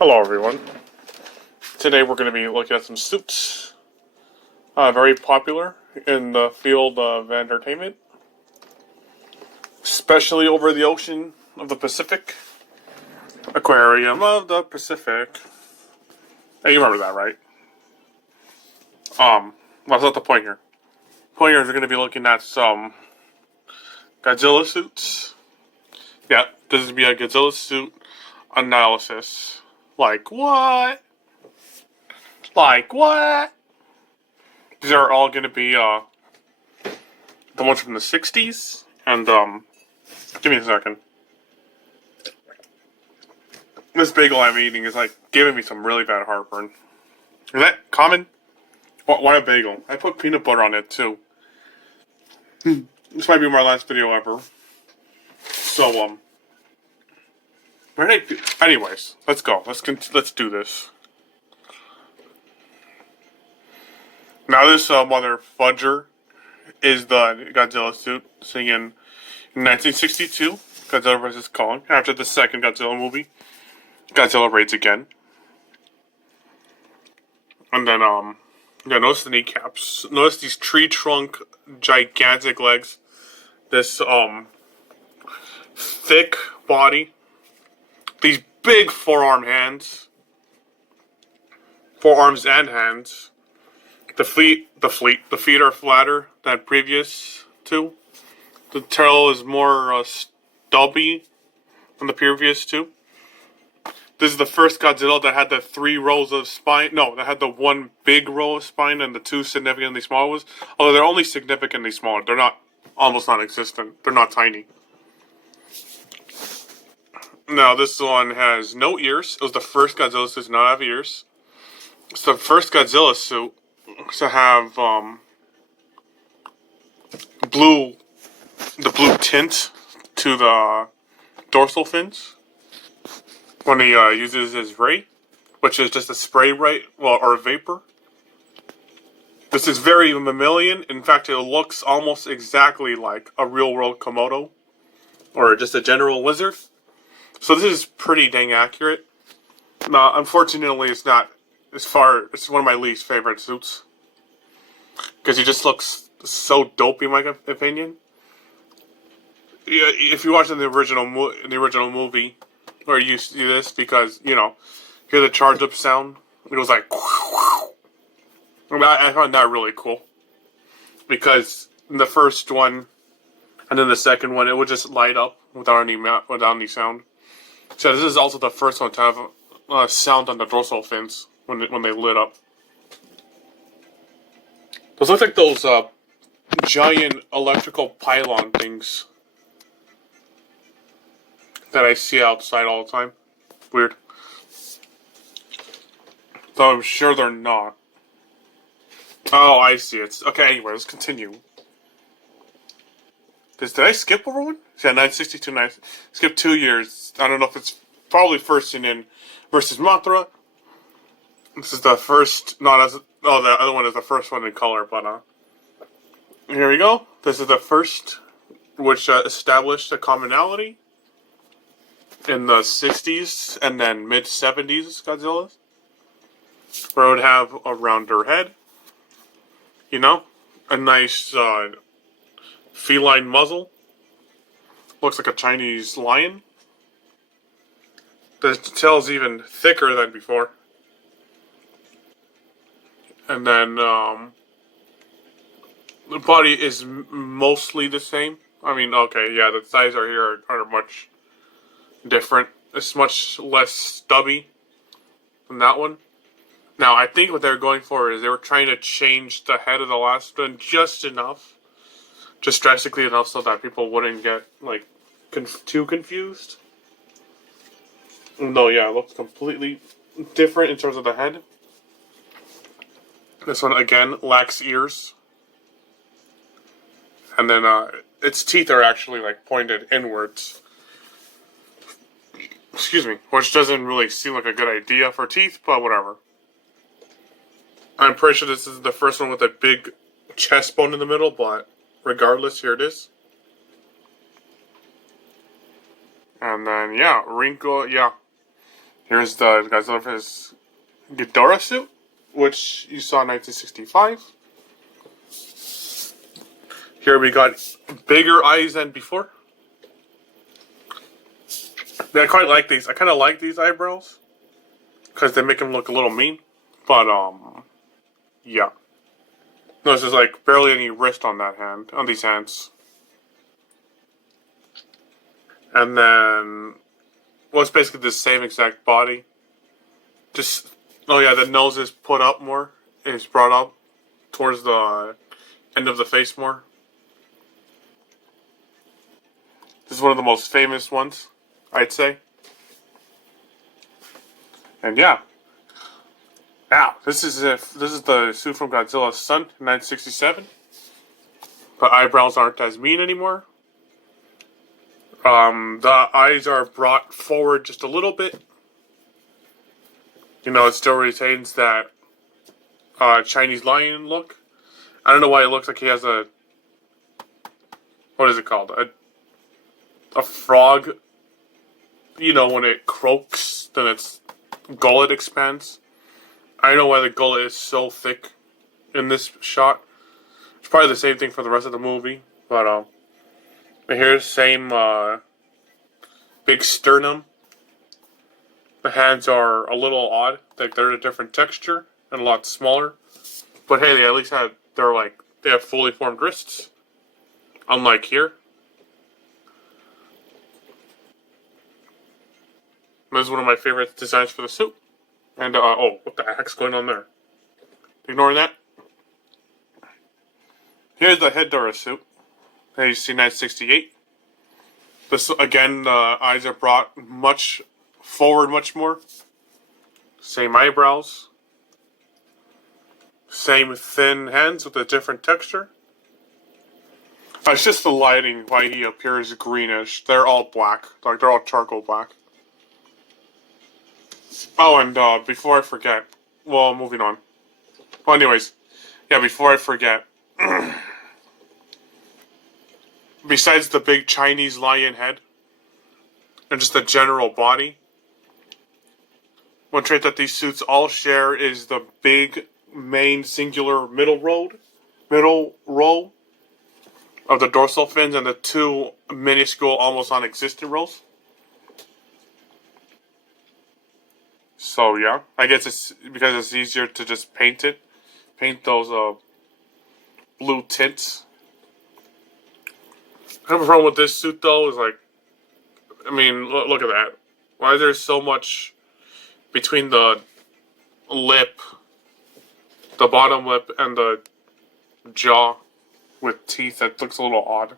Hello everyone. Today we're going to be looking at some suits. Very popular in the field of entertainment. Especially over the ocean of the Pacific. Aquarium of the Pacific. Hey, you remember that, right? That's not the point here. Point here is we're going to be looking at some Godzilla suits. Yeah, this is going to be a Godzilla suit analysis. Like what? Like what? These are all going to be the ones from the 60s. And give me a second. This bagel I'm eating is like giving me some really bad heartburn. Is that common? Why a bagel? I put peanut butter on it too. This might be my last video ever. So where did I do? Anyways, let's go. Let's do this. Now this mother fudger is the Godzilla suit singing in 1962. Godzilla vs. Kong. After the second Godzilla movie, Godzilla raids again. And then yeah, notice the kneecaps. Notice these tree trunk gigantic legs. This thick body. These big forearms and hands. The feet are flatter than previous two. The tail is more stubby than the previous two. This is the first Godzilla that had the 3 rows of spine. No, that had the 1 big row of spine and the 2 significantly smaller ones. Although they're only significantly smaller. They're not almost non-existent. They're not tiny. Now this one has no ears. It was the first Godzilla suit to not have ears. It's the first Godzilla suit to have the blue tint to the dorsal fins when he uses his ray, which is just a spray ray, or a vapor. This is very mammalian. In fact, it looks almost exactly like a real-world Komodo, or just a general lizard. So this is pretty dang accurate. Now, unfortunately, it's not as far. It's one of my least favorite suits because he just looks so dopey, in my opinion. Yeah, if you watch in the original movie, or you see this, because hear the charge up sound. It was like, I found that really cool because in the first one and then the second one, it would just light up without any sound. So this is also the first one to have sound on the dorsal fins when they lit up. Those look like those giant electrical pylon things that I see outside all the time. Weird. Though I'm sure they're not. Oh, I see. It's okay. Anyway, let's continue. Did I skip over one? Yeah, 962. Skip 2 years. I don't know if it's probably first in versus Mothra. This is the first. No, the other one is the first one in color. But here we go. This is the first, which established a commonality in the 60s and then mid 70s Godzilla, where it would have a rounder head. A nice feline muzzle. Looks like a Chinese lion. The tail's even thicker than before. And then the body is mostly the same. I mean, okay, yeah, the thighs are much different. It's much less stubby than that one. Now, I think what they were going for is they were trying to change the head of the last one just enough. Just drastically enough so that people wouldn't get, too confused. No, yeah, it looks completely different in terms of the head. This one, again, lacks ears. And then, its teeth are actually, pointed inwards. Excuse me. Which doesn't really seem like a good idea for teeth, but whatever. I'm pretty sure this is the first one with a big chest bone in the middle, but regardless, here it is. And then, yeah, wrinkle, yeah. Here's the Godzilla for his Ghidorah suit, which you saw in 1965. Here we got bigger eyes than before. I quite like these. I kind of like these eyebrows because they make him look a little mean. But yeah. Notice there's like barely any wrist on that hand, on these hands. And then, well, it's basically the same exact body. Just, oh yeah, the nose is put up more. It's brought up towards the end of the face more. This is one of the most famous ones, I'd say. And yeah. Now, this is the suit from Godzilla's son in 1967. But eyebrows aren't as mean anymore. The eyes are brought forward just a little bit. You know, it still retains that Chinese lion look. I don't know why it looks like he has a, what is it called? A frog. You know, when it croaks, then its gullet expands. I don't know why the gullet is so thick in this shot. It's probably the same thing for the rest of the movie, but here's same big sternum. The hands are a little odd, like they're a different texture and a lot smaller. But hey, they at least they have fully formed wrists, unlike here. This is one of my favorite designs for the suit. And oh, what the heck's going on there? Ignoring that. Here's the Ghidorah suit. As you see, 1968. This again, the eyes are brought much forward, much more. Same eyebrows. Same thin hands with a different texture. It's just the lighting why he appears greenish. They're all black, like they're all charcoal black. Oh, and before I forget, well, moving on. Well, anyways, yeah, before I forget. Besides the big Chinese lion head and just the general body, one trait that these suits all share is the big main singular middle row of the dorsal fins and the two minuscule, almost non-existent rows. So yeah, I guess it's because it's easier to just paint those blue tints. I have a problem with this suit though. Is like, I mean, look at that. Why is there so much between the lip, the bottom lip, and the jaw with teeth? That looks a little odd.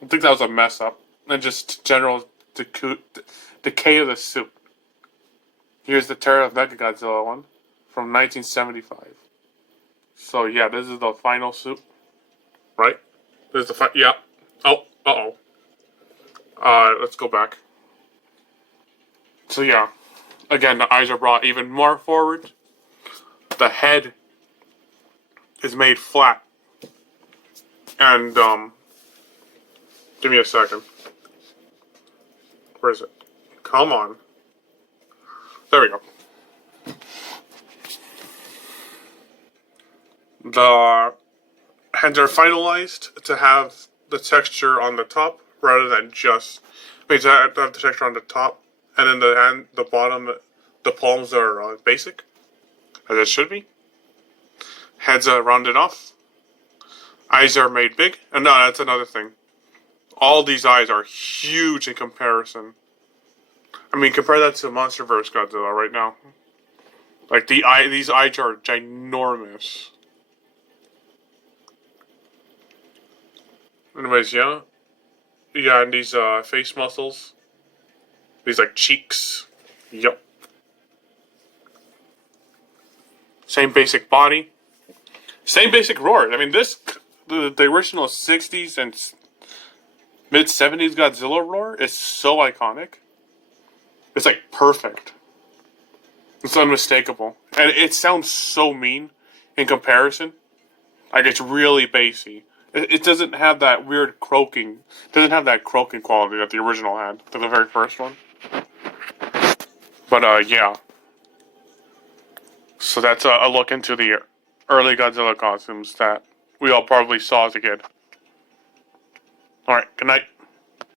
I think that was a mess up. And just general decay of the suit. Here's the Terror of Mechagodzilla one from 1975. So yeah, this is the final suit, right? This is the yeah. Oh, let's go back. So yeah, again, the eyes are brought even more forward. The head is made flat. And, give me a second. Where is it? Come on. There we go. The hands are finalized to have the texture on the top rather than just, I mean, to have the texture on the top, and then the bottom, the palms are basic, as it should be. Heads are rounded off. Eyes are made big. And no, that's another thing. All these eyes are huge in comparison. I mean, compare that to MonsterVerse Godzilla right now. Like, these eyes are ginormous. Anyways, yeah. Yeah, and these face muscles. These, like, cheeks. Yup. Same basic body. Same basic roar. I mean, the original 60s and mid-70s Godzilla roar is so iconic. It's, like, perfect. It's unmistakable. And it sounds so mean in comparison. Like, it's really bassy. It doesn't have that weird croaking. It doesn't have that croaking quality that the original had. The very first one. But yeah. So that's a look into the early Godzilla costumes that we all probably saw as a kid. Alright, good night.